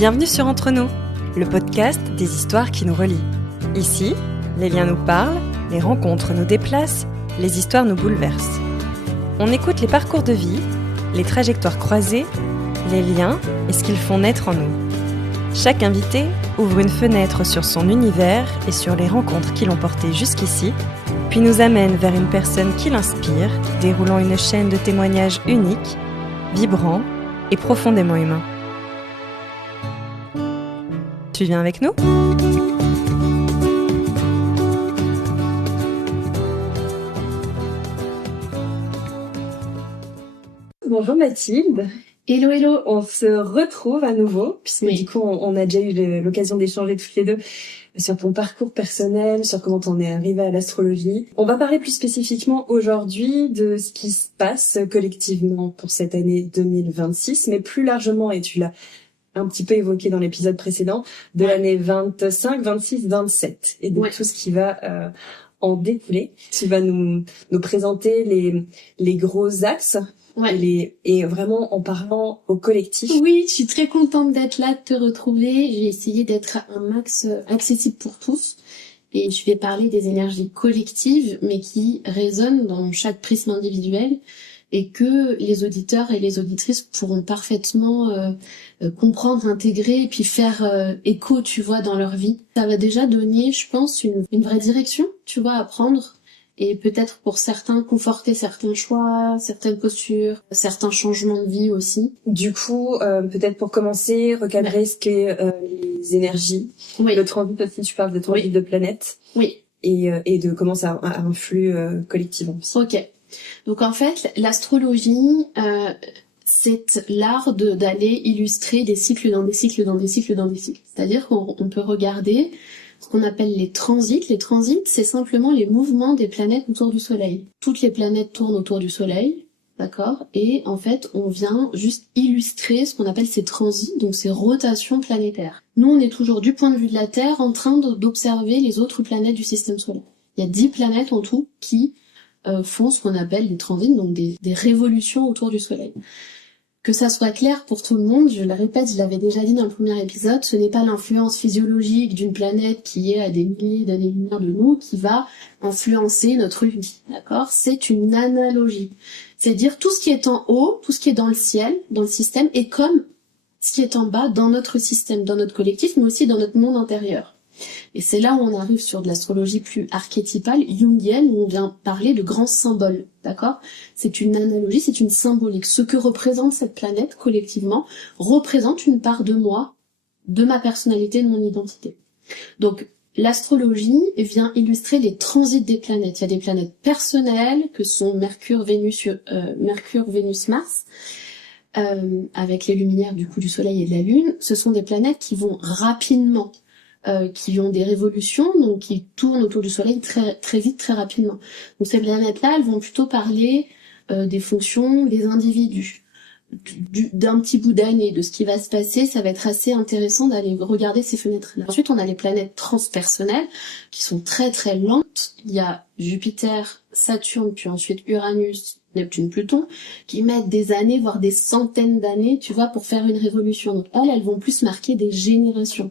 Bienvenue sur Entre nous, le podcast des histoires qui nous relient. Ici, les liens nous parlent, les rencontres nous déplacent, les histoires nous bouleversent. On écoute les parcours de vie, les trajectoires croisées, les liens et ce qu'ils font naître en nous. Chaque invité ouvre une fenêtre sur son univers et sur les rencontres qui l'ont porté jusqu'ici, puis nous amène vers une personne qui l'inspire, déroulant une chaîne de témoignages uniques, vibrants et profondément humains. Tu viens avec nous ? Bonjour Mathilde. Hello, hello. On se retrouve à nouveau, puisque Oui. du coup on a déjà eu l'occasion d'échanger toutes les deux sur ton parcours personnel, sur comment t'en es arrivée à l'astrologie. On va parler plus spécifiquement aujourd'hui de ce qui se passe collectivement pour cette année 2026, mais plus largement, et tu l'as un petit peu évoqué dans l'épisode précédent, de l'année 25, 26, 27, et donc tout ce qui va en découler. Tu vas nous présenter les gros axes. Et vraiment en parlant au collectif. Oui, je suis très contente d'être là, de te retrouver. J'ai essayé d'être un max accessible pour tous. Et je vais parler des énergies collectives, mais qui résonnent dans chaque prisme individuel et que les auditeurs et les auditrices pourront parfaitement comprendre, intégrer et puis faire écho, tu vois, dans leur vie. Ça va déjà donner, je pense, une vraie direction, tu vois, à prendre. Et peut-être pour certains, conforter certains choix, certaines postures, certains changements de vie aussi. Du coup, peut-être pour commencer, recadrer ce qu'est les énergies. Oui. Le transit aussi, tu parles de transit de planètes. Oui. Et de comment ça influe collectivement. Ok. Donc en fait, l'astrologie, c'est l'art d'aller illustrer des cycles dans des cycles dans des cycles dans des cycles. C'est-à-dire qu'on peut regarder ce qu'on appelle les transits. Les transits, c'est simplement les mouvements des planètes autour du Soleil. Toutes les planètes tournent autour du Soleil, d'accord ? Et en fait, on vient juste illustrer ce qu'on appelle ces transits, donc ces rotations planétaires. Nous, on est toujours, du point de vue de la Terre, en train d'observer les autres planètes du système solaire. Il y a 10 planètes en tout qui font ce qu'on appelle des transits, donc des révolutions autour du Soleil. Que ça soit clair pour tout le monde, je le répète, je l'avais déjà dit dans le premier épisode, ce n'est pas l'influence physiologique d'une planète qui est à des milliers d'années-lumière de nous qui va influencer notre vie, d'accord ? C'est une analogie. C'est-à-dire tout ce qui est en haut, tout ce qui est dans le ciel, dans le système, est comme ce qui est en bas dans notre système, dans notre collectif, mais aussi dans notre monde intérieur. Et c'est là où on arrive sur de l'astrologie plus archétypale, jungienne, où on vient parler de grands symboles, d'accord ? C'est une analogie, c'est une symbolique. Ce que représente cette planète, collectivement, représente une part de moi, de ma personnalité, de mon identité. Donc, l'astrologie vient illustrer les transits des planètes. Il y a des planètes personnelles, que sont Mercure, Vénus, Mars, avec les luminaires du coup du Soleil et de la Lune. Ce sont des planètes qui vont rapidement, qui ont des révolutions, donc qui tournent autour du Soleil très très vite, très rapidement. Donc ces planètes-là, elles vont plutôt parler des fonctions des individus, d'un petit bout d'année, de ce qui va se passer. Ça va être assez intéressant d'aller regarder ces fenêtres-là. Ensuite, on a les planètes transpersonnelles, qui sont très très lentes. Il y a Jupiter, Saturne, puis ensuite Uranus, Neptune, Pluton, qui mettent des années, voire des centaines d'années, tu vois, pour faire une révolution. Donc elles vont plus marquer des générations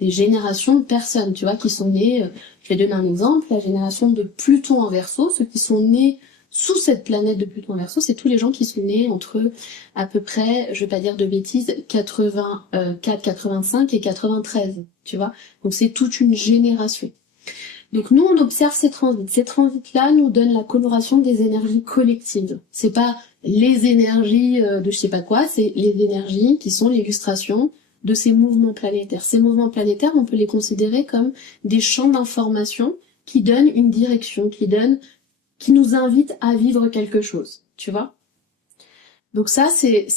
de personnes, tu vois, qui sont nées, je vais donner un exemple, la génération de Pluton en Verseau, ceux qui sont nés sous cette planète de Pluton en Verseau, c'est tous les gens qui sont nés entre à peu près, je vais pas dire de bêtises, 84, 85 et 93, tu vois. Donc c'est toute une génération. Donc nous, on observe ces transits. Ces transits-là nous donnent la coloration des énergies collectives. C'est pas les énergies de je sais pas quoi, c'est les énergies qui sont l'illustration de ces mouvements planétaires. Ces mouvements planétaires, on peut les considérer comme des champs d'information qui donnent une direction, qui nous invitent à vivre quelque chose, tu vois. Donc ça, c'est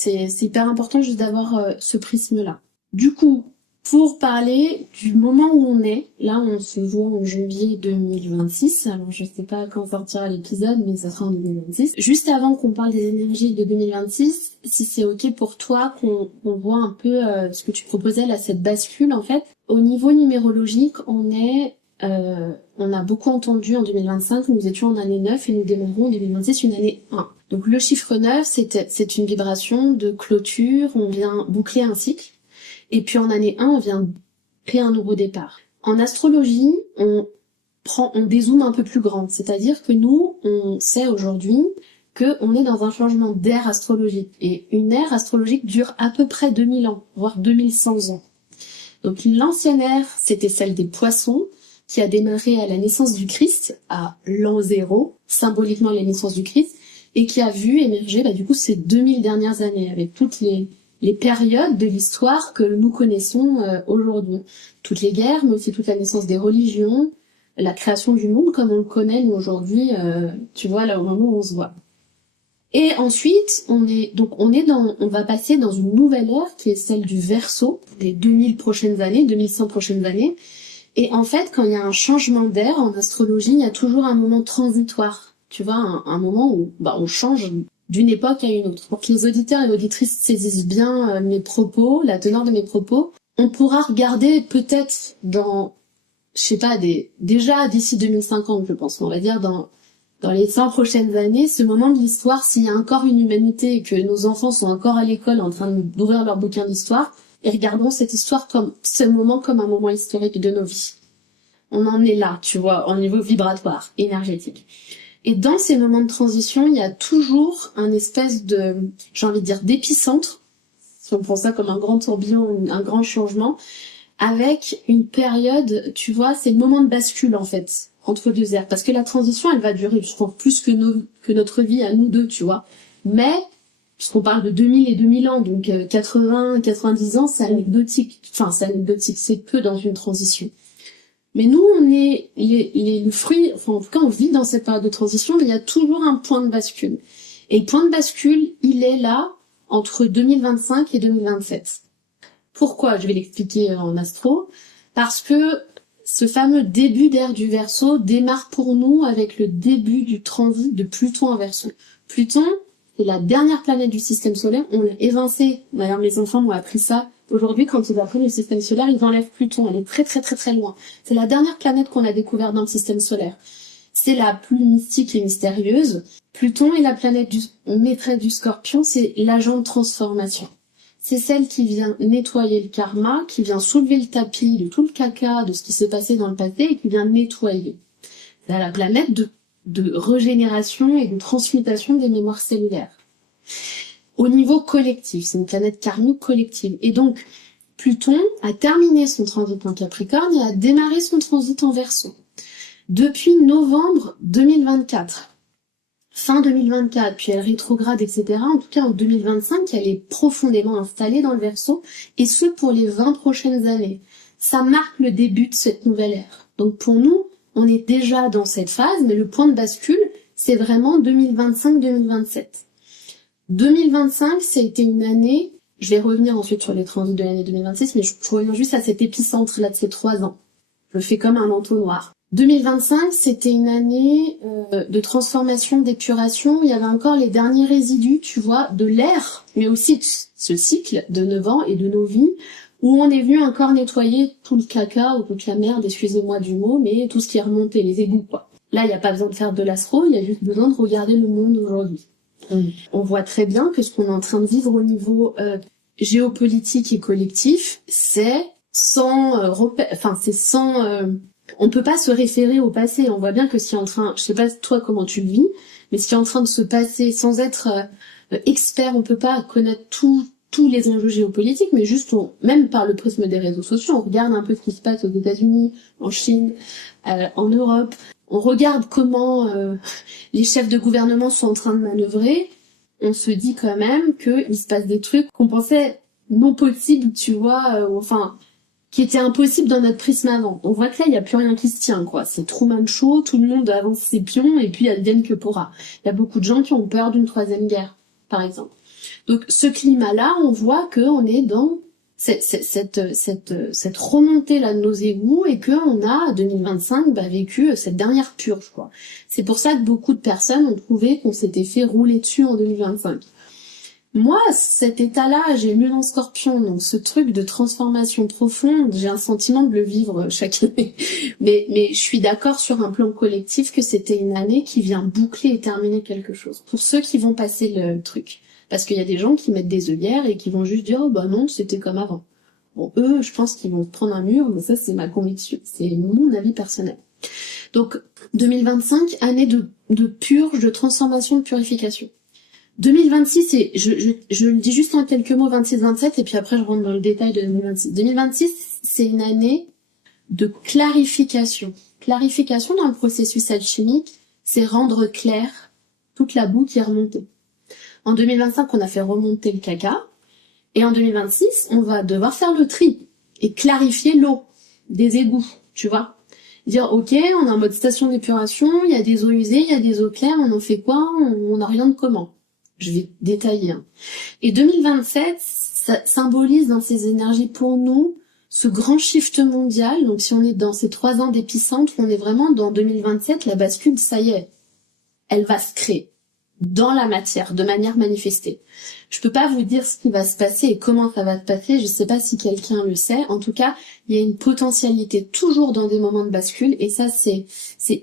hyper important juste d'avoir ce prisme-là. Du coup, pour parler du moment où on est, là on se voit en janvier 2026, alors je sais pas quand sortira l'épisode, mais ça sera en 2026. Juste avant qu'on parle des énergies de 2026, si c'est ok pour toi qu'on voit un peu ce que tu proposais là, cette bascule en fait. Au niveau numérologique, on a beaucoup entendu en 2025, nous étions en année 9 et nous démarrons en 2026 une année 1. Donc le chiffre 9, c'est une vibration de clôture, on vient boucler un cycle. Et puis en année 1, on vient créer un nouveau départ. En astrologie, on dézoome un peu plus grand. C'est-à-dire que nous, on sait aujourd'hui qu'on est dans un changement d'ère astrologique. Et une ère astrologique dure à peu près 2000 ans, voire 2100 ans. Donc l'ancienne ère, c'était celle des poissons, qui a démarré à la naissance du Christ, à l'an 0, symboliquement la naissance du Christ, et qui a vu émerger du coup ces 2000 dernières années, avec toutes les périodes de l'histoire que nous connaissons aujourd'hui. Toutes les guerres, mais aussi toute la naissance des religions, la création du monde comme on le connaît nous aujourd'hui, tu vois, là au moment où on se voit. Et ensuite, on va passer dans une nouvelle ère qui est celle du Verseau, des 2000 prochaines années, 2100 prochaines années. Et en fait, quand il y a un changement d'ère en astrologie, il y a toujours un moment transitoire. Tu vois, un moment où on change d'une époque à une autre. Pour que les auditeurs et auditrices saisissent bien mes propos, la teneur de mes propos, on pourra regarder peut-être dans, je sais pas, déjà d'ici 2050, je pense, on va dire dans les 100 prochaines années, ce moment de l'histoire, s'il y a encore une humanité et que nos enfants sont encore à l'école en train d'ouvrir leur bouquin d'histoire, et regardons cette histoire comme ce moment comme un moment historique de nos vies. On en est là, tu vois, au niveau vibratoire, énergétique. Et dans ces moments de transition, il y a toujours un espèce de, j'ai envie de dire, d'épicentre, si on prend ça comme un grand tourbillon, un grand changement, avec une période, tu vois, c'est le moment de bascule en fait, entre deux ères. Parce que la transition, elle va durer, je pense, plus que notre vie à nous deux, tu vois. Mais, puisqu'on parle de 2000 et 2000 ans, donc 80, 90 ans, c'est anecdotique. Enfin, c'est anecdotique, c'est peu dans une transition. Mais nous, on est le fruit, enfin en tout cas, on vit dans cette période de transition, mais il y a toujours un point de bascule. Et le point de bascule, il est là entre 2025 et 2027. Pourquoi? Je vais l'expliquer en astro. Parce que ce fameux début d'ère du Verseau démarre pour nous avec le début du transit de Pluton en Verseau. Pluton est la dernière planète du système solaire. On l'a évincé. D'ailleurs, mes enfants m'ont appris ça. Aujourd'hui, quand ils apprennent le système solaire, ils enlèvent Pluton. Elle est très très très très loin. C'est la dernière planète qu'on a découverte dans le système solaire. C'est la plus mystique et mystérieuse. Pluton est la planète maîtresse du Scorpion. C'est l'agent de transformation. C'est celle qui vient nettoyer le karma, qui vient soulever le tapis de tout le caca de ce qui s'est passé dans le passé et qui vient nettoyer. C'est la planète de régénération et de transmutation des mémoires cellulaires. Au niveau collectif, c'est une planète karmique collective. Et donc, Pluton a terminé son transit en Capricorne et a démarré son transit en Verseau. Depuis novembre 2024. Fin 2024, puis elle rétrograde, etc. En tout cas, en 2025, elle est profondément installée dans le Verseau, et ce pour les 20 prochaines années. Ça marque le début de cette nouvelle ère. Donc pour nous, on est déjà dans cette phase, mais le point de bascule, c'est vraiment 2025-2027. 2025, ça a été une année, je vais revenir ensuite sur les transits de l'année 2026, mais je reviens juste à cet épicentre-là de ces 3 ans. Je le fais comme un entonnoir. 2025, c'était une année de transformation, d'épuration. Il y avait encore les derniers résidus, tu vois, de l'ère, mais aussi de ce cycle de 9 ans et de nos vies, où on est venu encore nettoyer tout le caca ou toute la merde, excusez-moi du mot, mais tout ce qui est remonté, les égouts, quoi. Là, il n'y a pas besoin de faire de l'astro, il y a juste besoin de regarder le monde aujourd'hui. On voit très bien que ce qu'on est en train de vivre au niveau géopolitique et collectif, c'est sans on peut pas se référer au passé. On voit bien que ce qui est en train, je sais pas toi comment tu le vis, mais ce qui est en train de se passer sans être expert, on peut pas connaître tous les enjeux géopolitiques, mais juste même par le prisme des réseaux sociaux, on regarde un peu ce qui se passe aux États-Unis, en Chine, en Europe. On regarde comment les chefs de gouvernement sont en train de manœuvrer. On se dit quand même qu'il se passe des trucs qu'on pensait non possibles, tu vois, qui était impossible dans notre prisme avant. On voit que là, il n'y a plus rien qui se tient, quoi. C'est Truman Show, tout le monde avance ses pions, et puis advienne que pourra. Il y a beaucoup de gens qui ont peur d'une 3e guerre, par exemple. Donc, ce climat-là, on voit qu'on est dans cette remontée-là de nos égouts, et qu'on a, 2025, vécu cette dernière purge, quoi. C'est pour ça que beaucoup de personnes ont trouvé qu'on s'était fait rouler dessus en 2025. Moi, cet état-là, j'ai lu en Scorpion, donc ce truc de transformation profonde, j'ai un sentiment de le vivre chaque année. Mais je suis d'accord sur un plan collectif que c'était une année qui vient boucler et terminer quelque chose. Pour ceux qui vont passer le truc. Parce qu'il y a des gens qui mettent des œillères et qui vont juste dire « Oh bah non, c'était comme avant ». Bon, eux, je pense qu'ils vont prendre un mur, mais ça, c'est ma conviction. C'est mon avis personnel. Donc, 2025, année de purge, de transformation, de purification. 2026, et je le dis juste en quelques mots, 26-27, et puis après, je rentre dans le détail de 2026. 2026, c'est une année de clarification. Clarification dans le processus alchimique, c'est rendre clair toute la boue qui est remontée. En 2025, on a fait remonter le caca, et en 2026, on va devoir faire le tri et clarifier l'eau des égouts, tu vois. Dire, ok, on est en mode station d'épuration, il y a des eaux usées, il y a des eaux claires, on en fait quoi, on oriente comment. Je vais détailler. Et 2027, ça symbolise dans ces énergies pour nous ce grand shift mondial. Donc si on est dans ces 3 ans d'épicentre, on est vraiment dans 2027, la bascule, ça y est, elle va se créer dans la matière, de manière manifestée. Je peux pas vous dire ce qui va se passer et comment ça va se passer, je sais pas si quelqu'un le sait. En tout cas, il y a une potentialité toujours dans des moments de bascule, et ça c'est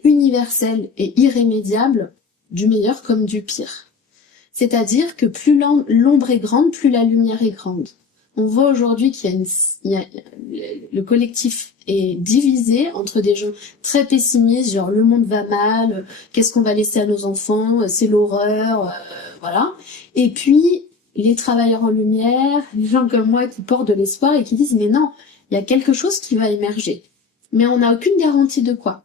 universel et irrémédiable, du meilleur comme du pire. C'est-à-dire que plus l'ombre est grande, plus la lumière est grande. On voit aujourd'hui le collectif est divisé entre des gens très pessimistes, genre le monde va mal, qu'est-ce qu'on va laisser à nos enfants, c'est l'horreur, voilà. Et puis les travailleurs en lumière, les gens comme moi qui portent de l'espoir et qui disent mais non, il y a quelque chose qui va émerger. Mais on n'a aucune garantie de quoi.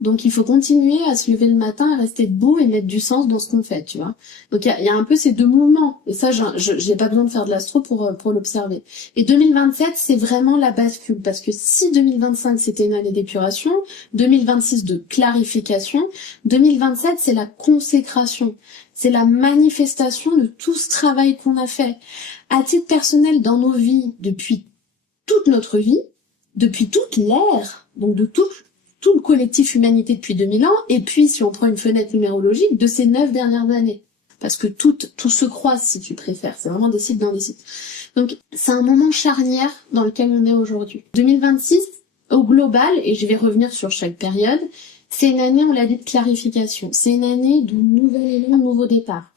Donc il faut continuer à se lever le matin, à rester debout et mettre du sens dans ce qu'on fait, tu vois. Donc il y a un peu ces deux mouvements. Et ça, j'ai pas besoin de faire de l'astro pour l'observer. Et 2027, c'est vraiment la bascule. Parce que si 2025, c'était une année d'épuration, 2026 de clarification, 2027, c'est la consécration. C'est la manifestation de tout ce travail qu'on a fait. À titre personnel, dans nos vies, depuis toute notre vie, depuis toute l'ère, donc de tout le collectif humanité depuis 2000 ans, et puis si on prend une fenêtre numérologique, de ces 9 dernières années. Parce que tout se croise, si tu préfères. C'est vraiment des cycles dans des cycles. Donc, c'est un moment charnière dans lequel on est aujourd'hui. 2026, au global, et je vais revenir sur chaque période, c'est une année, on l'a dit, de clarification. C'est une année de nouvel élan, de nouveau départ.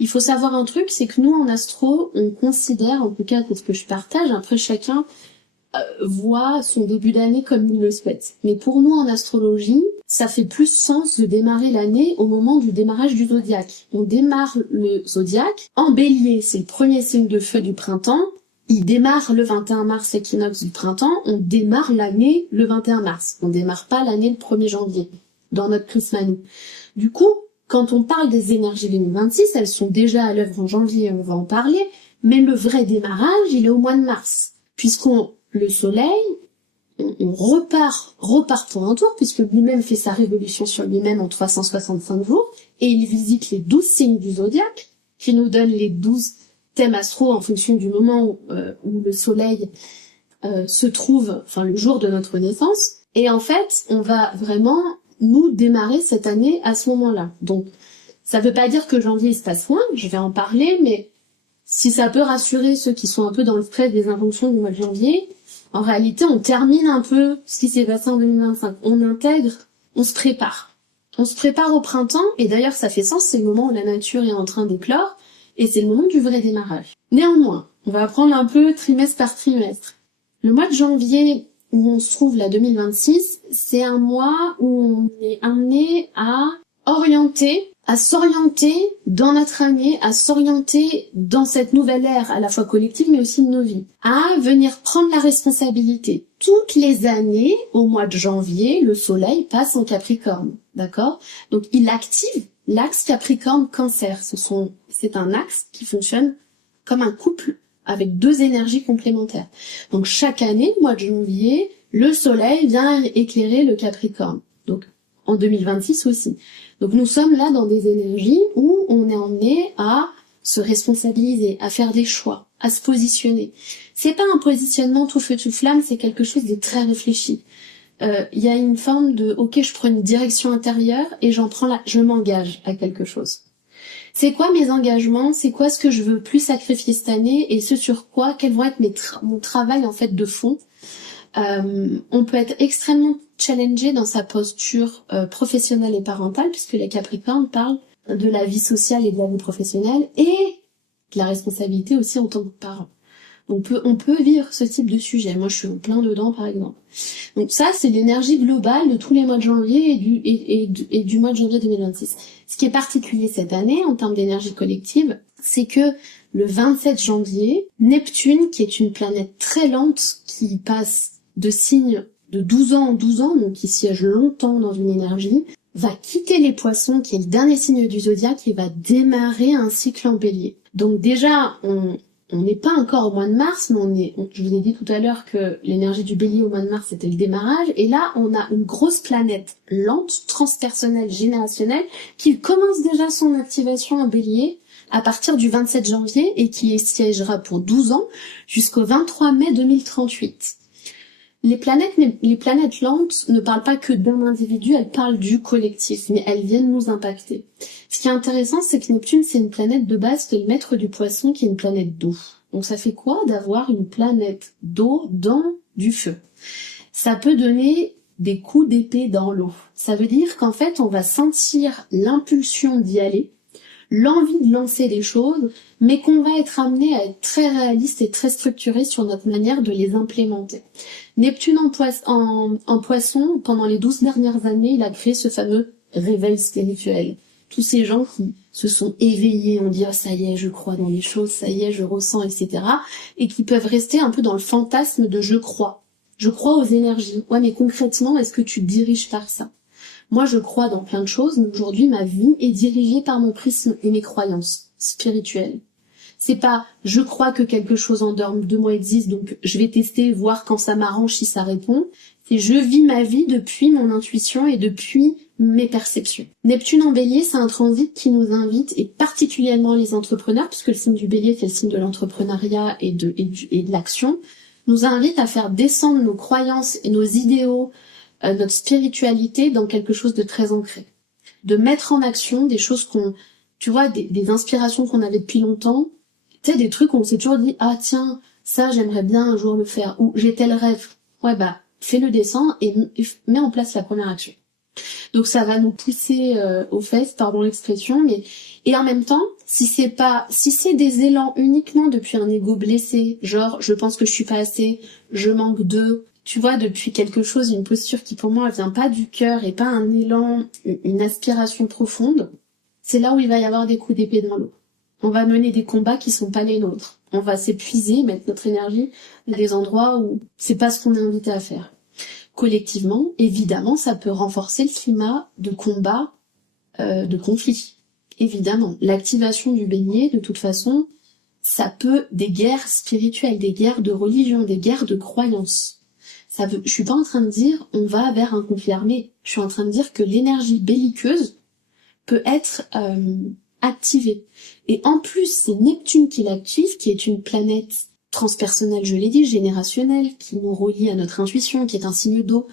Il faut savoir un truc, c'est que nous, en astro, on considère, en tout cas, c'est ce que je partage, après chacun voit son début d'année comme il le souhaite. Mais pour nous, en astrologie, ça fait plus sens de démarrer l'année au moment du démarrage du zodiaque. On démarre le zodiaque en bélier, c'est le premier signe de feu du printemps. Il démarre le 21 mars, équinoxe du printemps. On démarre l'année le 21 mars. On démarre pas l'année le 1er janvier, dans notre prisme à nous. Du coup, quand on parle des énergies 2026, elles sont déjà à l'œuvre en janvier, on va en parler, mais le vrai démarrage, il est au mois de mars. Le soleil, on repart pour un tour, puisque lui-même fait sa révolution sur lui-même en 365 jours, et il visite les 12 signes du zodiaque, qui nous donnent les 12 thèmes astro en fonction du moment où le soleil se trouve, enfin le jour de notre naissance. Et en fait, on va vraiment nous démarrer cette année à ce moment-là. Donc, ça veut pas dire que janvier il se passe loin, je vais en parler, mais si ça peut rassurer ceux qui sont un peu dans le stress des injonctions du mois de janvier, en réalité, on termine un peu ce qui s'est passé en 2025. On intègre, on se prépare. On se prépare au printemps, et d'ailleurs ça fait sens, c'est le moment où la nature est en train d'éclore, et c'est le moment du vrai démarrage. Néanmoins, on va prendre un peu trimestre par trimestre. Le mois de janvier, où on se trouve là 2026, c'est un mois où on est amené à s'orienter dans notre année, à s'orienter dans cette nouvelle ère à la fois collective mais aussi de nos vies, à venir prendre la responsabilité. Toutes les années, au mois de janvier, le soleil passe en Capricorne, d'accord? Donc il active l'axe Capricorne-Cancer. C'est un axe qui fonctionne comme un couple avec 2 énergies complémentaires. Donc chaque année, mois de janvier, le soleil vient éclairer le Capricorne. Donc en 2026 aussi. Donc nous sommes là dans des énergies où on est emmené à se responsabiliser, à faire des choix, à se positionner. C'est pas un positionnement tout feu tout flamme, c'est quelque chose de très réfléchi. Il y a une forme de ok, je prends une direction intérieure et je m'engage à quelque chose. C'est quoi mes engagements? C'est quoi ce que je veux plus sacrifier cette année et ce sur quoi? Quels vont être mon travail en fait de fond? On peut être extrêmement challengé dans sa posture professionnelle et parentale, puisque les Capricornes parlent de la vie sociale et de la vie professionnelle et de la responsabilité aussi en tant que parent. On peut vivre ce type de sujet. Moi, je suis en plein dedans, par exemple. Donc ça, c'est l'énergie globale de tous les mois de janvier et du mois de janvier 2026. Ce qui est particulier cette année, en termes d'énergie collective, c'est que le 27 janvier, Neptune, qui est une planète très lente, qui passe de signe de 12 ans en 12 ans, donc qui siège longtemps dans une énergie, va quitter les Poissons, qui est le dernier signe du zodiaque, et va démarrer un cycle en Bélier. Donc déjà, on n'est pas encore au mois de mars, mais je vous ai dit tout à l'heure que l'énergie du Bélier au mois de mars, c'était le démarrage, et là, on a une grosse planète lente, transpersonnelle, générationnelle, qui commence déjà son activation en Bélier à partir du 27 janvier, et qui siégera pour 12 ans, jusqu'au 23 mai 2038. Les planètes lentes ne parlent pas que d'un individu, elles parlent du collectif, mais elles viennent nous impacter. Ce qui est intéressant, c'est que Neptune, c'est une planète de base, c'est le maître du Poisson, qui est une planète d'eau. Donc ça fait quoi d'avoir une planète d'eau dans du feu? Ça peut donner des coups d'épée dans l'eau. Ça veut dire qu'en fait, on va sentir l'impulsion d'y aller, l'envie de lancer des choses, mais qu'on va être amené à être très réaliste et très structuré sur notre manière de les implémenter. Neptune en Poisson, pendant les 12 dernières années, il a créé ce fameux réveil spirituel. Tous ces gens qui se sont éveillés, on dit « ça y est, je crois dans les choses, ça y est, je ressens, etc. » et qui peuvent rester un peu dans le fantasme de « je crois ». Je crois aux énergies. Ouais, mais concrètement, est-ce que tu te diriges par ça? Moi, je crois dans plein de choses, mais aujourd'hui, ma vie est dirigée par mon prisme et mes croyances spirituelles. C'est pas « je crois que quelque chose en dehors de moi existe, donc je vais tester, voir quand ça m'arrange, si ça répond ». C'est « je vis ma vie depuis mon intuition et depuis mes perceptions ». Neptune en Bélier, c'est un transit qui nous invite, et particulièrement les entrepreneurs, puisque le signe du Bélier, c'est le signe de l'entrepreneuriat et de l'action, nous invite à faire descendre nos croyances et nos idéaux, notre spiritualité dans quelque chose de très ancré. De mettre en action des choses des inspirations qu'on avait depuis longtemps, tu sais, des trucs où on s'est toujours dit, ah tiens, ça j'aimerais bien un jour le faire, ou j'ai tel rêve. Ouais bah, fais-le descendre et mets en place la première action. Donc ça va nous pousser aux fesses, pardon l'expression, et en même temps, si c'est des élans uniquement depuis un ego blessé, genre je pense que je suis pas assez, je manque de, tu vois, depuis quelque chose, une posture qui pour moi vient pas du cœur et pas un élan, une aspiration profonde, c'est là où il va y avoir des coups d'épée dans l'eau. On va mener des combats qui sont pas les nôtres. On va s'épuiser, mettre notre énergie à des endroits où c'est pas ce qu'on est invité à faire. Collectivement, évidemment, ça peut renforcer le climat de combat, de conflit. Évidemment, l'activation du Bélier, de toute façon, ça peut des guerres spirituelles, des guerres de religion, des guerres de croyances. Je suis pas en train de dire on va vers un conflit armé. Je suis en train de dire que l'énergie belliqueuse peut être activée. Et en plus, c'est Neptune qui l'active, qui est une planète transpersonnelle, je l'ai dit, générationnelle, qui nous relie à notre intuition, qui est un signe d'eau,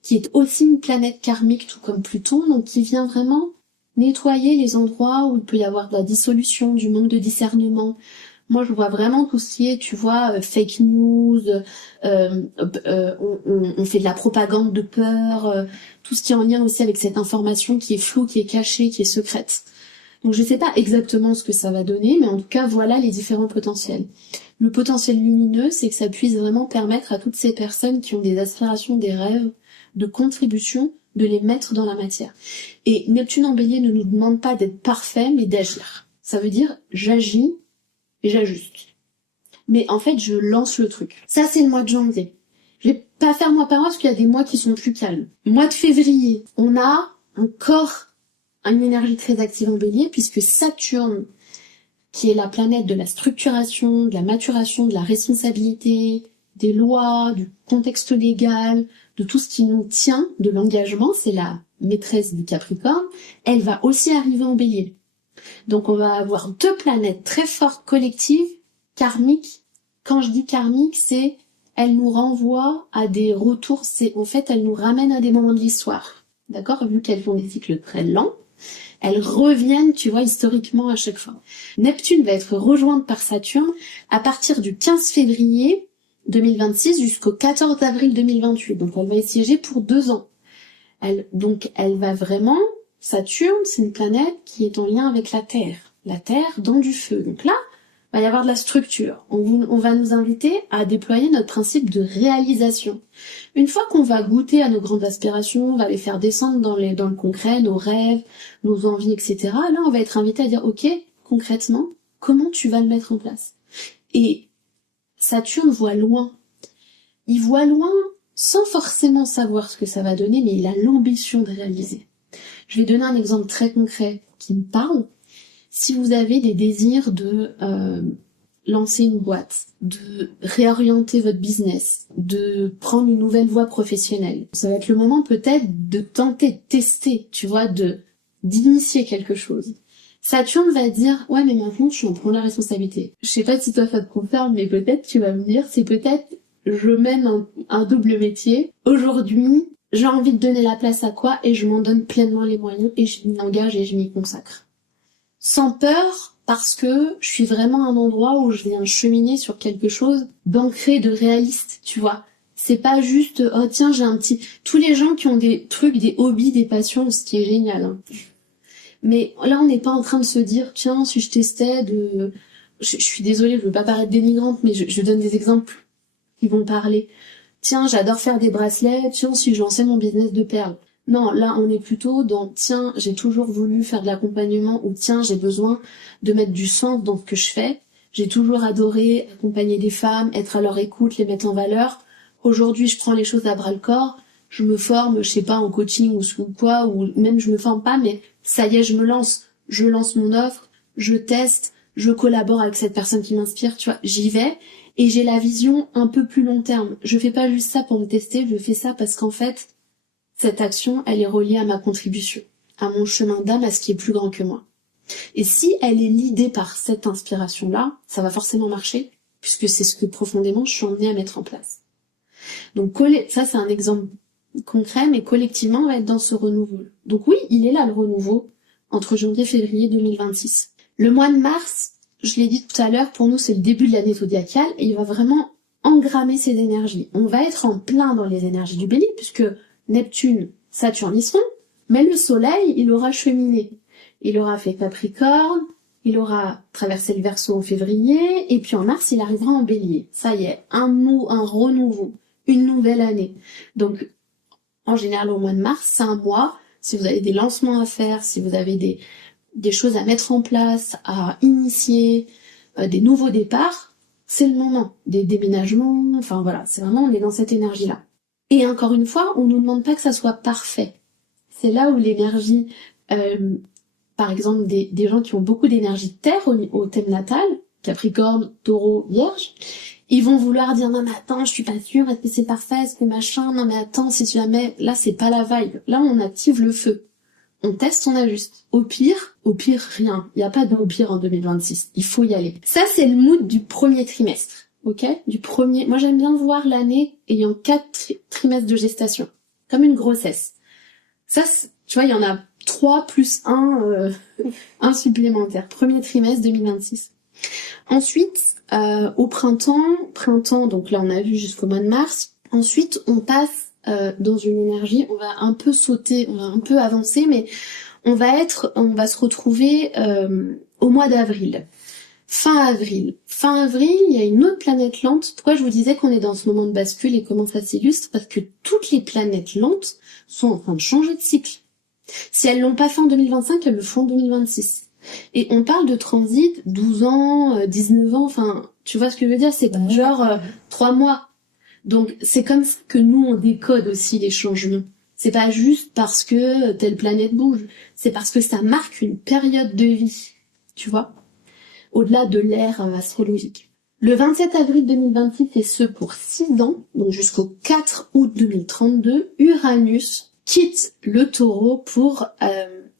qui est aussi une planète karmique, tout comme Pluton, donc qui vient vraiment nettoyer les endroits où il peut y avoir de la dissolution, du manque de discernement. Moi, je vois vraiment tout ce qui est, tu vois, fake news, on fait de la propagande de peur, tout ce qui est en lien aussi avec cette information qui est floue, qui est cachée, qui est secrète. Donc je sais pas exactement ce que ça va donner, mais en tout cas, voilà les différents potentiels. Le potentiel lumineux, c'est que ça puisse vraiment permettre à toutes ces personnes qui ont des aspirations, des rêves, de contribution, de les mettre dans la matière. Et Neptune en Bélier ne nous demande pas d'être parfait, mais d'agir. Ça veut dire, j'agis et j'ajuste. Mais en fait, je lance le truc. Ça, c'est le mois de janvier. Je vais pas faire mois par mois parce qu'il y a des mois qui sont plus calmes. Mois de février, on a encore une énergie très active en Bélier, puisque Saturne, qui est la planète de la structuration, de la maturation, de la responsabilité, des lois, du contexte légal, de tout ce qui nous tient, de l'engagement, c'est la maîtresse du Capricorne, elle va aussi arriver en Bélier. Donc on va avoir deux planètes très fortes collectives, karmiques. Quand je dis karmique, c'est elle nous renvoie à des retours, en fait elle nous ramène à des moments de l'histoire. D'accord? Vu qu'elles font des cycles très lents, elles reviennent, tu vois, historiquement à chaque fois. Neptune va être rejointe par Saturne à partir du 15 février 2026 jusqu'au 14 avril 2028. Donc elle va y siéger pour 2 ans. Elle va vraiment... Saturne, c'est une planète qui est en lien avec la Terre. La Terre dans du feu. Donc là, il va y avoir de la structure. On va nous inviter à déployer notre principe de réalisation. Une fois qu'on va goûter à nos grandes aspirations, on va les faire descendre dans le concret, nos rêves, nos envies, etc. Là, on va être invité à dire, ok, concrètement, comment tu vas le mettre en place? Et Saturne voit loin. Il voit loin sans forcément savoir ce que ça va donner, mais il a l'ambition de réaliser. Je vais donner un exemple très concret qui me parle. Si vous avez des désirs de lancer une boîte, de réorienter votre business, de prendre une nouvelle voie professionnelle, ça va être le moment peut-être de tenter, de tester, tu vois, d'initier quelque chose. Saturne va dire, ouais, mais maintenant, je en prends la responsabilité. Je sais pas si toi, ça te concerne, mais peut-être, tu vas me dire, c'est peut-être, je mène un double métier. Aujourd'hui, j'ai envie de donner la place à quoi, et je m'en donne pleinement les moyens, et je m'y engage et je m'y consacre. Sans peur, parce que je suis vraiment à un endroit où je viens cheminer sur quelque chose d'ancré, de réaliste, tu vois. C'est pas juste, oh tiens, j'ai un petit... Tous les gens qui ont des trucs, des hobbies, des passions, ce qui est génial, hein. Mais là, on n'est pas en train de se dire, tiens, si je testais de... Je suis désolée, je veux pas paraître dénigrante, mais je donne des exemples qui vont parler. Tiens, j'adore faire des bracelets, tiens, si je lançais mon business de perles. Non, là, on est plutôt dans, tiens, j'ai toujours voulu faire de l'accompagnement, ou tiens, j'ai besoin de mettre du sens dans ce que je fais. J'ai toujours adoré accompagner des femmes, être à leur écoute, les mettre en valeur. Aujourd'hui, je prends les choses à bras-le-corps. Je me forme, je sais pas, en coaching ou quoi, ou même je me forme pas, mais ça y est, je me lance. Je lance mon offre, je teste, je collabore avec cette personne qui m'inspire, tu vois, j'y vais, et j'ai la vision un peu plus long terme. Je fais pas juste ça pour me tester, je fais ça parce qu'en fait, cette action, elle est reliée à ma contribution, à mon chemin d'âme, à ce qui est plus grand que moi. Et si elle est guidée par cette inspiration-là, ça va forcément marcher, puisque c'est ce que profondément je suis emmenée à mettre en place. Donc ça, c'est un exemple concret, mais collectivement, on va être dans ce renouveau. Donc oui, il est là le renouveau entre janvier et février 2026. Le mois de mars, je l'ai dit tout à l'heure, pour nous c'est le début de l'année zodiacale et il va vraiment engrammer ces énergies. On va être en plein dans les énergies du Bélier puisque Neptune, Saturne y seront, mais le Soleil, il aura cheminé. Il aura fait Capricorne, il aura traversé le Verseau en février et puis en mars, il arrivera en Bélier. Ça y est, un renouveau, une nouvelle année. Donc en général, au mois de mars, c'est un mois, si vous avez des lancements à faire, si vous avez des choses à mettre en place, à initier, des nouveaux départs, c'est le moment. Des déménagements, enfin voilà, c'est vraiment, on est dans cette énergie-là. Et encore une fois, on nous demande pas que ça soit parfait. C'est là où l'énergie, par exemple, des gens qui ont beaucoup d'énergie de terre au thème natal, Capricorne, Taureau, Vierge, ils vont vouloir dire non mais attends, je suis pas sûre, est-ce que c'est parfait, est-ce que machin, non mais attends, si tu la mets, là c'est pas la vibe, là on active le feu, on teste, on ajuste. Au pire rien, il y a pas de au pire en 2026, il faut y aller. Ça c'est le mood du premier trimestre, ok, moi j'aime bien voir l'année ayant 4 trimestres de gestation, comme une grossesse. Ça, tu vois, il y en a 3 plus 1, un supplémentaire, premier trimestre 2026. Ensuite, au printemps, donc là on a vu jusqu'au mois de mars. Ensuite, on passe dans une énergie, on va un peu sauter, on va un peu avancer, mais on va se retrouver au mois d'avril. Fin avril, il y a une autre planète lente. Pourquoi je vous disais qu'on est dans ce moment de bascule et comment ça s'illustre? Parce que toutes les planètes lentes sont en train de changer de cycle. Si elles l'ont pas fait en 2025, elles le font en 2026. Et on parle de transit 12 ans, 19 ans, enfin, tu vois ce que je veux dire? C'est genre 3 mois. Donc c'est comme ça que nous on décode aussi les changements. C'est pas juste parce que telle planète bouge, c'est parce que ça marque une période de vie, tu vois, au-delà de l'ère astrologique. Le 27 avril 2026, et ce pour 6 ans, donc jusqu'au 4 août 2032, Uranus quitte le Taureau pour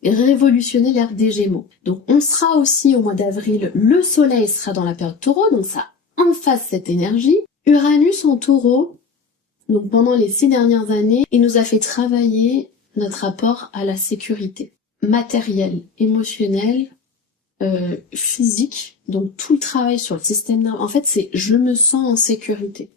révolutionner l'ère des Gémeaux. Donc on sera aussi au mois d'avril, le Soleil sera dans la période Taureau, donc ça efface cette énergie. Uranus en Taureau, donc pendant les 6 dernières années, il nous a fait travailler notre rapport à la sécurité matérielle, émotionnelle, physique, donc tout le travail sur le système nerveux. En fait, c'est je me sens en sécurité.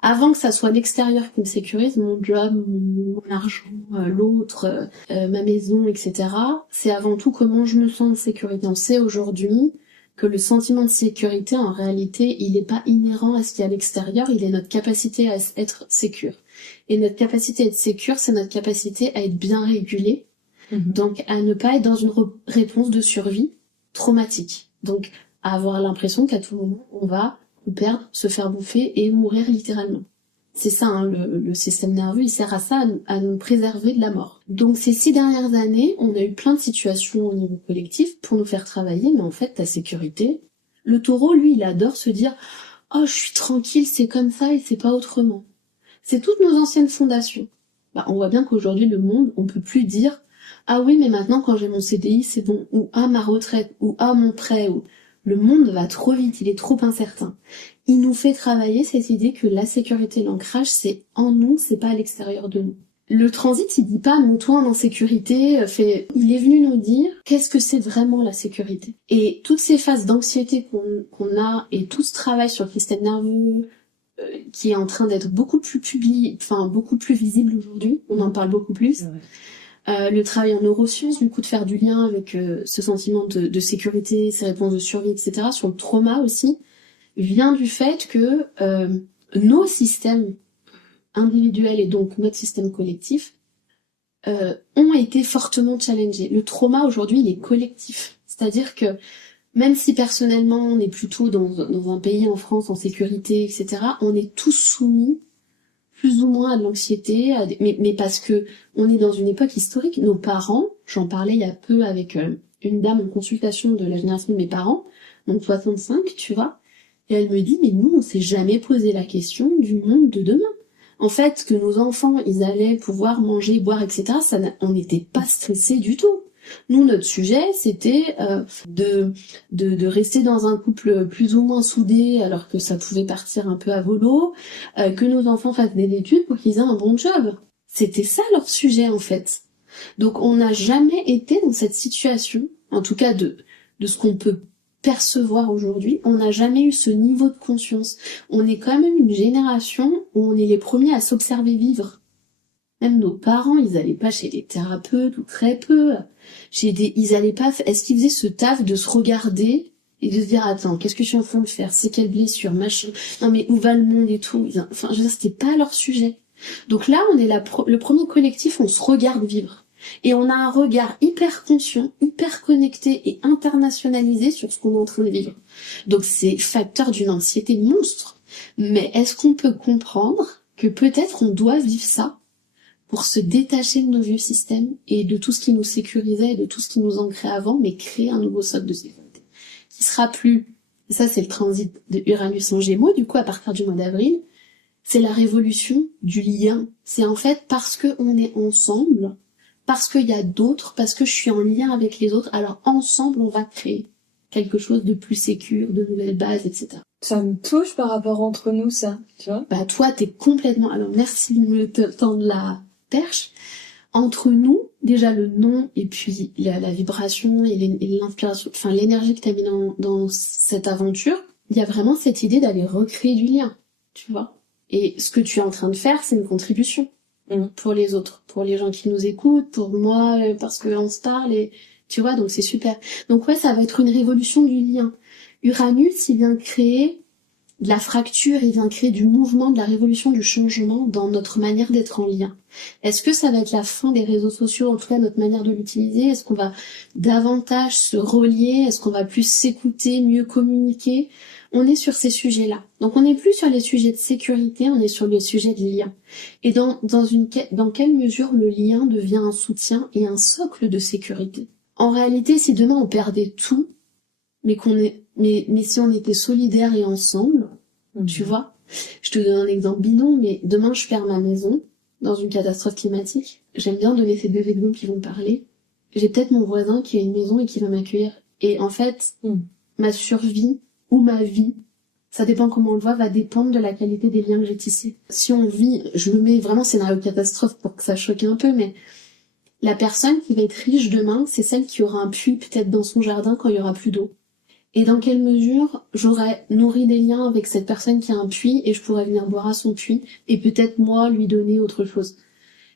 Avant que ça soit l'extérieur qui me sécurise, mon job, mon argent, l'autre, ma maison, etc., c'est avant tout comment je me sens en sécurité. On sait aujourd'hui, que le sentiment de sécurité, en réalité, il n'est pas inhérent à ce qu'il y a à l'extérieur, il est notre capacité à être sécure. Et notre capacité à être sécure, c'est notre capacité à être bien régulée, donc à ne pas être dans une réponse de survie traumatique. Donc à avoir l'impression qu'à tout moment, on va nous perdre, se faire bouffer et mourir littéralement. C'est ça, hein, le système nerveux, il sert à ça, à nous préserver de la mort. Donc ces 6 dernières années, on a eu plein de situations au niveau collectif pour nous faire travailler, mais en fait, ta sécurité... Le taureau, lui, il adore se dire « Oh, je suis tranquille, c'est comme ça et c'est pas autrement. » C'est toutes nos anciennes fondations. On voit bien qu'aujourd'hui, le monde, on peut plus dire « Ah oui, mais maintenant, quand j'ai mon CDI, c'est bon. » ou « Ah, ma retraite. » ou « Ah, mon prêt. » ou le monde va trop vite, il est trop incertain. Il nous fait travailler cette idée que la sécurité, l'ancrage, c'est en nous, c'est pas à l'extérieur de nous. Le transit, il dit pas mets-toi en insécurité, il est venu nous dire qu'est-ce que c'est vraiment la sécurité. Et toutes ces phases d'anxiété qu'on a et tout ce travail sur le système nerveux qui est en train d'être beaucoup plus beaucoup plus visible aujourd'hui, on en parle beaucoup plus. Le travail en neurosciences, du coup de faire du lien avec ce sentiment de sécurité, ces réponses de survie, etc. Sur le trauma aussi, vient du fait que nos systèmes individuels et donc notre système collectif ont été fortement challengés. Le trauma aujourd'hui, il est collectif. C'est-à-dire que même si personnellement on est plutôt dans un pays en France en sécurité, etc., on est tous soumis plus ou moins à de l'anxiété, mais parce que on est dans une époque historique. Nos parents, j'en parlais il y a peu avec une dame en consultation de la génération de mes parents, donc 65, tu vois, et elle me dit, mais nous, on s'est jamais posé la question du monde de demain. En fait, que nos enfants, ils allaient pouvoir manger, boire, etc., on n'était pas stressés du tout. Nous, notre sujet, c'était de rester dans un couple plus ou moins soudé, alors que ça pouvait partir un peu à volo, que nos enfants fassent des études pour qu'ils aient un bon job. C'était ça leur sujet, en fait. Donc, on n'a jamais été dans cette situation, en tout cas de ce qu'on peut percevoir aujourd'hui, on n'a jamais eu ce niveau de conscience. On est quand même une génération où on est les premiers à s'observer vivre. Même nos parents, ils allaient pas chez des thérapeutes, ou très peu. Ils allaient pas, est-ce qu'ils faisaient ce taf de se regarder et de se dire, attends, qu'est-ce que je suis en train de faire? C'est quelle blessure, machin. Non, mais où va le monde et tout? Enfin, je veux dire, c'était pas leur sujet. Donc là, on est le premier collectif, on se regarde vivre. Et on a un regard hyper conscient, hyper connecté et internationalisé sur ce qu'on est en train de vivre. Donc c'est facteur d'une anxiété monstre. Mais est-ce qu'on peut comprendre que peut-être on doit vivre ça pour se détacher de nos vieux systèmes et de tout ce qui nous sécurisait et de tout ce qui nous ancrait avant, mais créer un nouveau socle de sécurité qui sera plus... Et ça, c'est le transit de Uranus en Gémeaux, du coup, à partir du mois d'avril, c'est la révolution du lien. C'est en fait parce que on est ensemble, parce qu'il y a d'autres, parce que je suis en lien avec les autres, alors ensemble, on va créer quelque chose de plus sécure, de nouvelles bases, etc. Ça me touche par rapport entre nous, ça, tu vois. Bah, toi, t'es complètement... Alors, merci de me tendre la perche. Entre nous, déjà le nom, et puis la vibration et l'inspiration, enfin, l'énergie que t'as mis dans cette aventure, il y a vraiment cette idée d'aller recréer du lien, tu vois. Et ce que tu es en train de faire, c'est une contribution. Pour les autres, pour les gens qui nous écoutent, pour moi, parce qu'on se parle, et tu vois, donc c'est super. Donc ouais, ça va être une révolution du lien. Uranus, il vient créer de la fracture, il vient créer du mouvement, de la révolution, du changement dans notre manière d'être en lien. Est-ce que ça va être la fin des réseaux sociaux, en tout cas notre manière de l'utiliser? Est-ce qu'on va davantage se relier? Est-ce qu'on va plus s'écouter, mieux communiquer? On est sur ces sujets-là. Donc on n'est plus sur les sujets de sécurité, on est sur les sujets de lien. Et dans quelle mesure le lien devient un soutien et un socle de sécurité? En réalité, si demain on perdait tout, mais si on était solidaires et ensemble, tu vois, je te donne un exemple bidon, mais demain je perds ma maison dans une catastrophe climatique. J'aime bien donner ces deux exemples qui vont parler. J'ai peut-être mon voisin qui a une maison et qui va m'accueillir. Et en fait, ma survie ou ma vie, ça dépend comment on le voit, va dépendre de la qualité des liens que j'ai tissés. Si on vit, je me mets vraiment scénario catastrophe pour que ça choque un peu, mais la personne qui va être riche demain, c'est celle qui aura un puits peut-être dans son jardin quand il y aura plus d'eau. Et dans quelle mesure j'aurais nourri des liens avec cette personne qui a un puits et je pourrais venir boire à son puits et peut-être moi lui donner autre chose.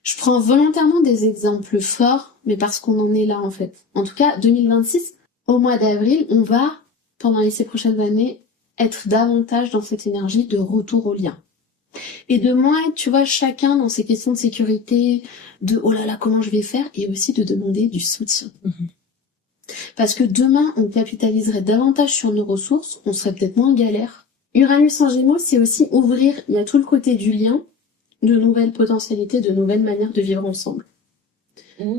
Je prends volontairement des exemples forts, mais parce qu'on en est là en fait. En tout cas, 2026, au mois d'avril, on va pendant les 6 prochaines années, être davantage dans cette énergie de retour au lien. Et de moins être, tu vois, chacun dans ses questions de sécurité, de oh là là, comment je vais faire, et aussi de demander du soutien. Parce que demain, on capitaliserait davantage sur nos ressources, on serait peut-être moins en galère. Uranus en Gémeaux, c'est aussi ouvrir, il y a tout le côté du lien, de nouvelles potentialités, de nouvelles manières de vivre ensemble.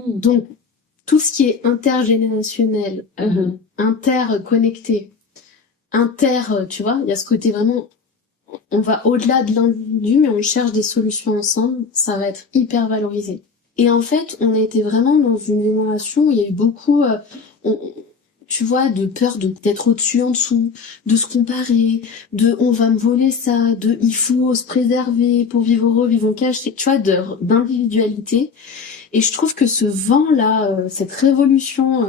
Donc, tout ce qui est intergénérationnel, interconnecté, tu vois, il y a ce côté vraiment, on va au-delà de l'individu, mais on cherche des solutions ensemble, ça va être hyper valorisé. Et en fait, on a été vraiment dans une génération où il y a eu beaucoup, tu vois, de peur d'être au-dessus, en dessous, de se comparer, de on va me voler ça, de il faut se préserver pour vivre heureux, vivre en cage, tu vois, d'individualité. Et je trouve que ce vent-là, cette révolution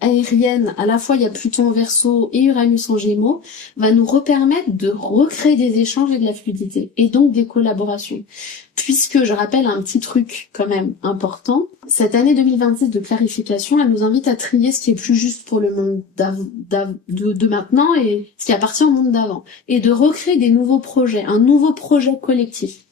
aérienne, à la fois il y a Pluton en Verseau et Uranus en Gémeaux, va nous repermettre de recréer des échanges et de la fluidité, et donc des collaborations. Puisque, je rappelle un petit truc quand même important, cette année 2026 de clarification, elle nous invite à trier ce qui est plus juste pour le monde de maintenant et ce qui appartient au monde d'avant. Et de recréer des nouveaux projets, un nouveau projet collectif.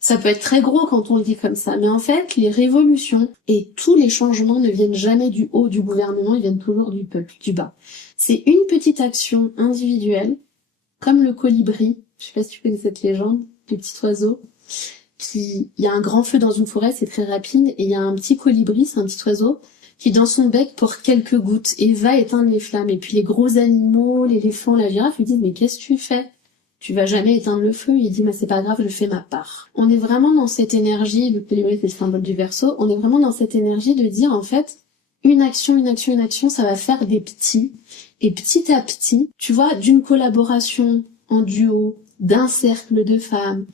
Ça peut être très gros quand on le dit comme ça, mais en fait, les révolutions et tous les changements ne viennent jamais du haut du gouvernement, ils viennent toujours du peuple, du bas. C'est une petite action individuelle, comme le colibri, je sais pas si tu connais cette légende, du petit oiseau, il y a un grand feu dans une forêt, c'est très rapide, et il y a un petit colibri, c'est un petit oiseau, qui dans son bec porte quelques gouttes et va éteindre les flammes. Et puis les gros animaux, l'éléphant, la girafe, lui disent « Mais qu'est-ce que tu fais ? Tu vas jamais éteindre le feu ?» Il dit « Mais c'est pas grave, je fais ma part. » On est vraiment dans cette énergie, le colibri c'est le symbole du Verseau, on est vraiment dans cette énergie de dire en fait, une action, ça va faire des petits. Et petit à petit, tu vois, d'une collaboration en duo, d'un cercle de femmes,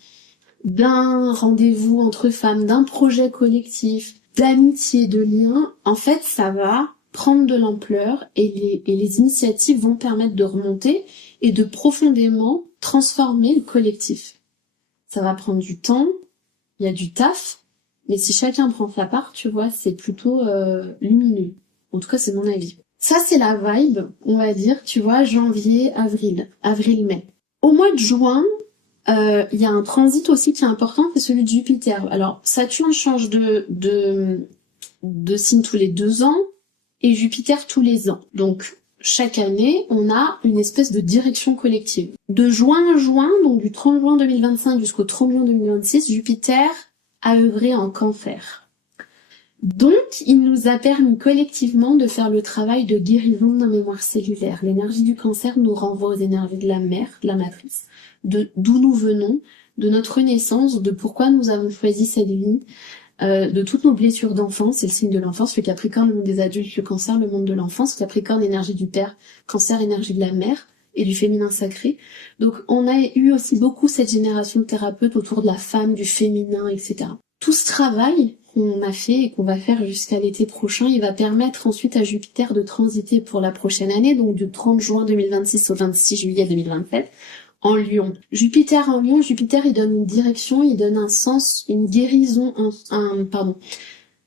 d'un rendez-vous entre femmes, d'un projet collectif, d'amitié, de lien, en fait, ça va prendre de l'ampleur et les initiatives vont permettre de remonter et de profondément transformer le collectif. Ça va prendre du temps, il y a du taf, mais si chacun prend sa part, tu vois, c'est plutôt lumineux. En tout cas, c'est mon avis. Ça, c'est la vibe, on va dire, tu vois, janvier, avril-mai. Au mois de juin, il y a un transit aussi qui est important, c'est celui de Jupiter. Alors, Saturne change de signe tous les 2 ans et Jupiter tous les ans. Donc, chaque année, on a une espèce de direction collective. De juin à juin, donc du 30 juin 2025 jusqu'au 30 juin 2026, Jupiter a œuvré en Cancer. Donc, il nous a permis collectivement de faire le travail de guérison de la mémoire cellulaire. L'énergie du Cancer nous renvoie aux énergies de la mère, de la matrice, d'où nous venons, de notre naissance, de pourquoi nous avons choisi cette vie, de toutes nos blessures d'enfance. C'est le signe de l'enfance, le Capricorne, le monde des adultes, le Cancer, le monde de l'enfance, Capricorne, énergie du père, Cancer, énergie de la mère et du féminin sacré. Donc, on a eu aussi beaucoup cette génération de thérapeutes autour de la femme, du féminin, etc. Tout ce travail qu'on a fait et qu'on va faire jusqu'à l'été prochain, il va permettre ensuite à Jupiter de transiter pour la prochaine année, donc du 30 juin 2026 au 26 juillet 2027, en Lion. Jupiter en Lion, Jupiter il donne une direction, il donne un sens, une guérison,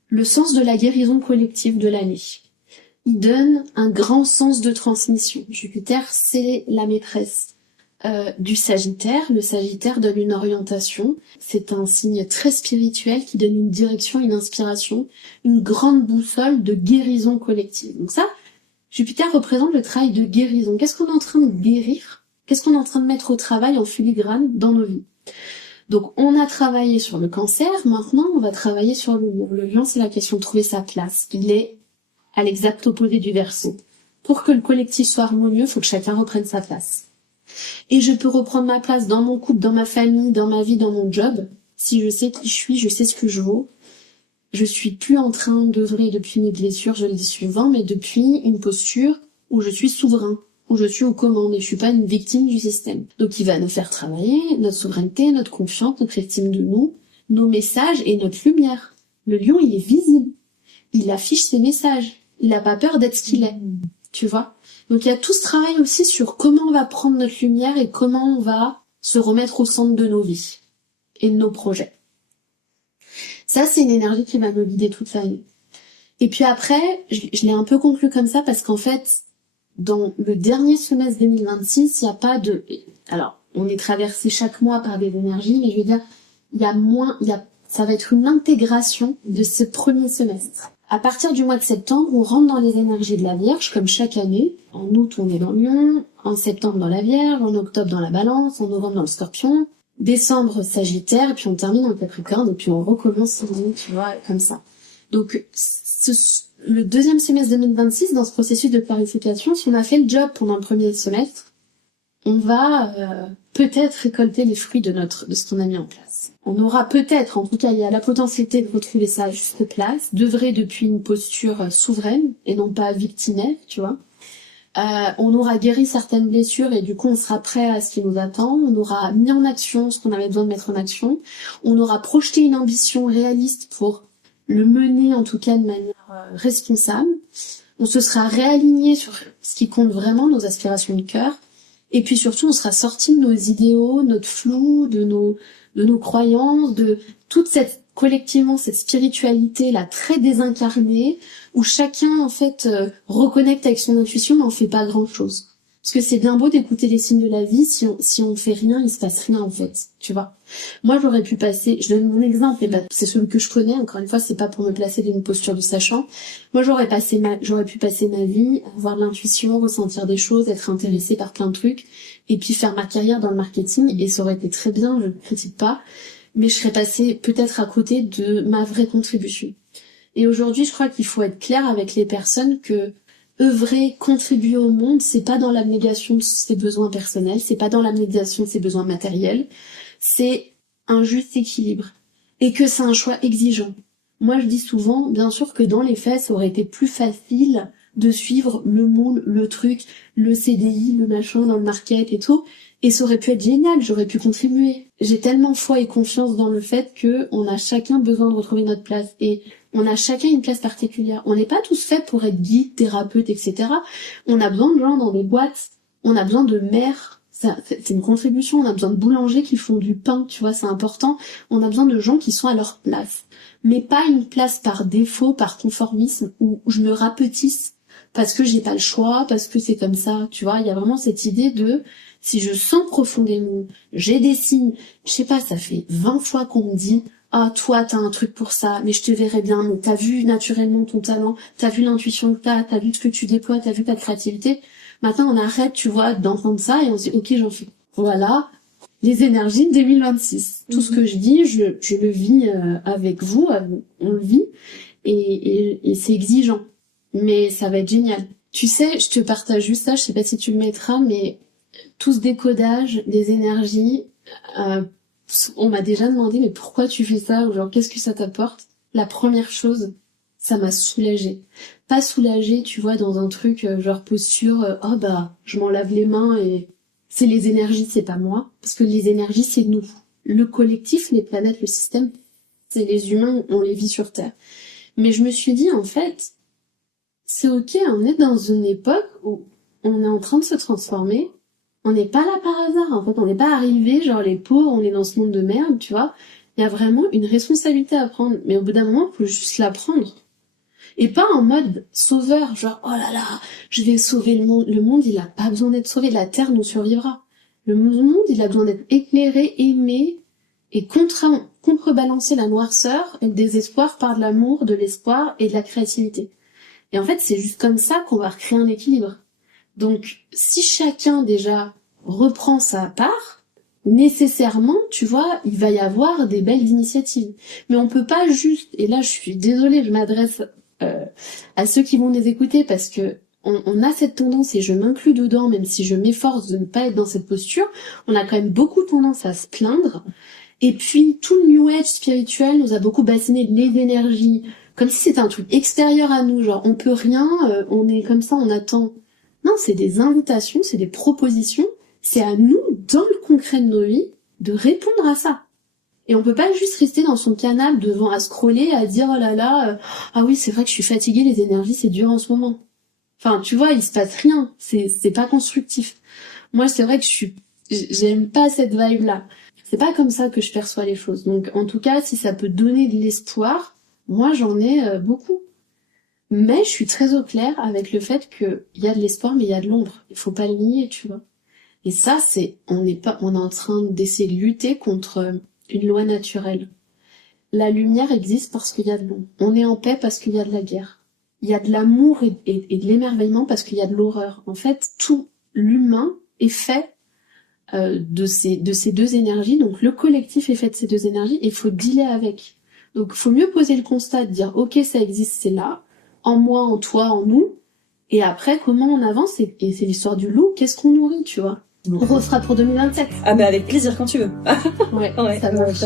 le sens de la guérison collective de l'année. Il donne un grand sens de transmission. Jupiter, c'est la maîtresse du Sagittaire. Le Sagittaire donne une orientation. C'est un signe très spirituel qui donne une direction, une inspiration, une grande boussole de guérison collective. Donc ça, Jupiter représente le travail de guérison. Qu'est-ce qu'on est en train de guérir ? Qu'est-ce qu'on est en train de mettre au travail en filigrane dans nos vies ? Donc on a travaillé sur le Cancer, maintenant on va travailler sur le Lion. Le Lion, c'est la question de trouver sa place. Il est à l'exact opposé du Verseau. Pour que le collectif soit harmonieux, il faut que chacun reprenne sa place. Et je peux reprendre ma place dans mon couple, dans ma famille, dans ma vie, dans mon job. Si je sais qui je suis, je sais ce que je vaux. Je suis plus en train d'œuvrer depuis mes blessures, je le dis souvent, mais depuis une posture où je suis souverain, où je suis aux commandes et je suis pas une victime du système. Donc il va nous faire travailler notre souveraineté, notre confiance, notre estime de nous, nos messages et notre lumière. Le lion, il est visible. Il affiche ses messages. Il n'a pas peur d'être ce qu'il est. Tu vois ? Donc il y a tout ce travail aussi sur comment on va prendre notre lumière et comment on va se remettre au centre de nos vies et de nos projets. Ça, c'est une énergie qui va nous guider toute l'année. Et puis après, je l'ai un peu conclu comme ça parce qu'en fait, dans le dernier semestre 2026, il n'y a pas de... Alors, on est traversé chaque mois par des énergies, mais je veux dire, ça va être une intégration de ce premier semestre. À partir du mois de septembre, on rentre dans les énergies de la Vierge, comme chaque année. En août, on est dans le Lion, en septembre dans la Vierge, en octobre dans la Balance, en novembre dans le Scorpion, décembre Sagittaire, et puis on termine en Capricorne, et puis on recommence, tu vois, comme ça. Donc, le deuxième semestre 2026, dans ce processus de clarification, si on a fait le job pendant le premier semestre, on va peut-être récolter les fruits de ce qu'on a mis en place. On aura peut-être, en tout cas, il y a la potentialité de retrouver ça à juste place, d'œuvrer depuis une posture souveraine et non pas victimaire, tu vois. On aura guéri certaines blessures et du coup on sera prêt à ce qui nous attend. On aura mis en action ce qu'on avait besoin de mettre en action. On aura projeté une ambition réaliste pour le mener en tout cas de manière responsable. On se sera réaligné sur ce qui compte vraiment, nos aspirations de cœur. Et puis surtout, on sera sorti de nos idéaux, notre flou, de nos croyances, de toute collectivement cette spiritualité là très désincarnée où chacun en fait reconnecte avec son intuition mais on fait pas grand chose. Parce que c'est bien beau d'écouter les signes de la vie, si on fait rien, il se passe rien en fait, tu vois. Moi j'aurais pu passer, je donne mon exemple, et c'est celui que je connais, encore une fois c'est pas pour me placer dans une posture de sachant. Moi j'aurais pu passer ma vie, avoir de l'intuition, ressentir des choses, être intéressée par plein de trucs, et puis faire ma carrière dans le marketing, et ça aurait été très bien, je ne critique pas, mais je serais passée peut-être à côté de ma vraie contribution. Et aujourd'hui je crois qu'il faut être clair avec les personnes que œuvrer, contribuer au monde, c'est pas dans l'abnégation de ses besoins personnels, c'est pas dans l'abnégation de ses besoins matériels, c'est un juste équilibre. Et que c'est un choix exigeant. Moi, je dis souvent, bien sûr que dans les faits, ça aurait été plus facile de suivre le moule, le truc, le CDI, le machin dans le market et tout, et ça aurait pu être génial, j'aurais pu contribuer. J'ai tellement foi et confiance dans le fait que on a chacun besoin de retrouver notre place, et on a chacun une place particulière. On n'est pas tous faits pour être guides, thérapeutes, etc. On a besoin de gens dans des boîtes, on a besoin de mères, c'est une contribution, on a besoin de boulangers qui font du pain, tu vois, c'est important. On a besoin de gens qui sont à leur place. Mais pas une place par défaut, par conformisme, où je me rapetisse parce que j'ai pas le choix, parce que c'est comme ça, tu vois. Il y a vraiment cette idée de, si je sens profondément, j'ai des signes, je sais pas, ça fait 20 fois qu'on me dit, ah, toi, t'as un truc pour ça, mais je te verrai bien, mais t'as vu naturellement ton talent, t'as vu l'intuition que t'as vu ce que tu déploies, t'as vu ta créativité. Maintenant, on arrête, tu vois, d'entendre ça et on se dit, ok, j'en fais. Voilà, les énergies de 2026. Tout ce que je dis, je le vis avec vous, on le vit, et c'est exigeant. Mais ça va être génial. Tu sais, je te partage juste ça, je sais pas si tu le mettras, mais tout ce décodage des énergies, on m'a déjà demandé, mais pourquoi tu fais ça, ou genre, qu'est-ce que ça t'apporte? La première chose, ça m'a soulagée. Pas soulagée, tu vois, dans un truc, genre posture, oh bah, je m'en lave les mains et c'est les énergies, c'est pas moi. Parce que les énergies, c'est nous. Le collectif, les planètes, le système, c'est les humains, on les vit sur Terre. Mais je me suis dit, en fait, c'est ok, on est dans une époque où on est en train de se transformer. On n'est pas là par hasard, en fait, on n'est pas arrivé, genre les pauvres, on est dans ce monde de merde, tu vois. Il y a vraiment une responsabilité à prendre, mais au bout d'un moment, il faut juste la prendre. Et pas en mode sauveur, genre, oh là là, je vais sauver le monde. Le monde, il a pas besoin d'être sauvé, la Terre nous survivra. Le monde, il a besoin d'être éclairé, aimé, et contrebalancer la noirceur et le désespoir par de l'amour, de l'espoir et de la créativité. Et en fait, c'est juste comme ça qu'on va recréer un équilibre. Donc, si chacun déjà reprend sa part, nécessairement, tu vois, il va y avoir des belles initiatives. Mais on peut pas juste, et là je suis désolée, je m'adresse à ceux qui vont les écouter parce que on a cette tendance, et je m'inclus dedans, même si je m'efforce de ne pas être dans cette posture, on a quand même beaucoup tendance à se plaindre. Et puis, tout le New Age spirituel nous a beaucoup bassiné les énergies, comme si c'était un truc extérieur à nous, genre on peut rien, on est comme ça, on attend. Non, c'est des invitations, c'est des propositions, c'est à nous, dans le concret de nos vies, de répondre à ça. Et on peut pas juste rester dans son canapé devant à scroller, à dire oh là là, ah oui c'est vrai que je suis fatiguée, les énergies c'est dur en ce moment. Enfin tu vois, il se passe rien, c'est pas constructif. Moi c'est vrai que j'aime pas cette vibe là. C'est pas comme ça que je perçois les choses. Donc en tout cas si ça peut donner de l'espoir, moi j'en ai beaucoup. Mais je suis très au clair avec le fait qu'il y a de l'espoir, mais il y a de l'ombre. Il faut pas le nier, tu vois. Et ça, on est en train d'essayer de lutter contre une loi naturelle. La lumière existe parce qu'il y a de l'ombre. On est en paix parce qu'il y a de la guerre. Il y a de l'amour et de l'émerveillement parce qu'il y a de l'horreur. En fait, tout l'humain est fait de ces deux énergies. Donc le collectif est fait de ces deux énergies et il faut dealer avec. Donc il faut mieux poser le constat, de dire ok, ça existe, c'est là, en moi, en toi, en nous. Et après, comment on avance, et c'est l'histoire du loup, qu'est-ce qu'on nourrit, tu vois. On refera pour 2027. Ah bah avec plaisir quand tu veux. Ouais, ça marche.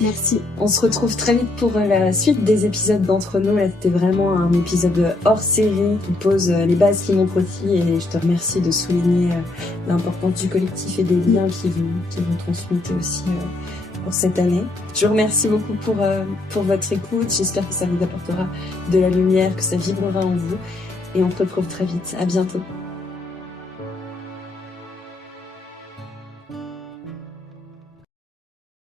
Merci. On se retrouve très vite pour la suite des épisodes d'Entre nous. Là, c'était vraiment un épisode hors série qui pose les bases qui m'ont aussi, et je te remercie de souligner l'importance du collectif et des liens qui vont transmuter aussi pour cette année. Je vous remercie beaucoup pour votre écoute. J'espère que ça vous apportera de la lumière, que ça vibrera en vous, et on se retrouve très vite. À bientôt.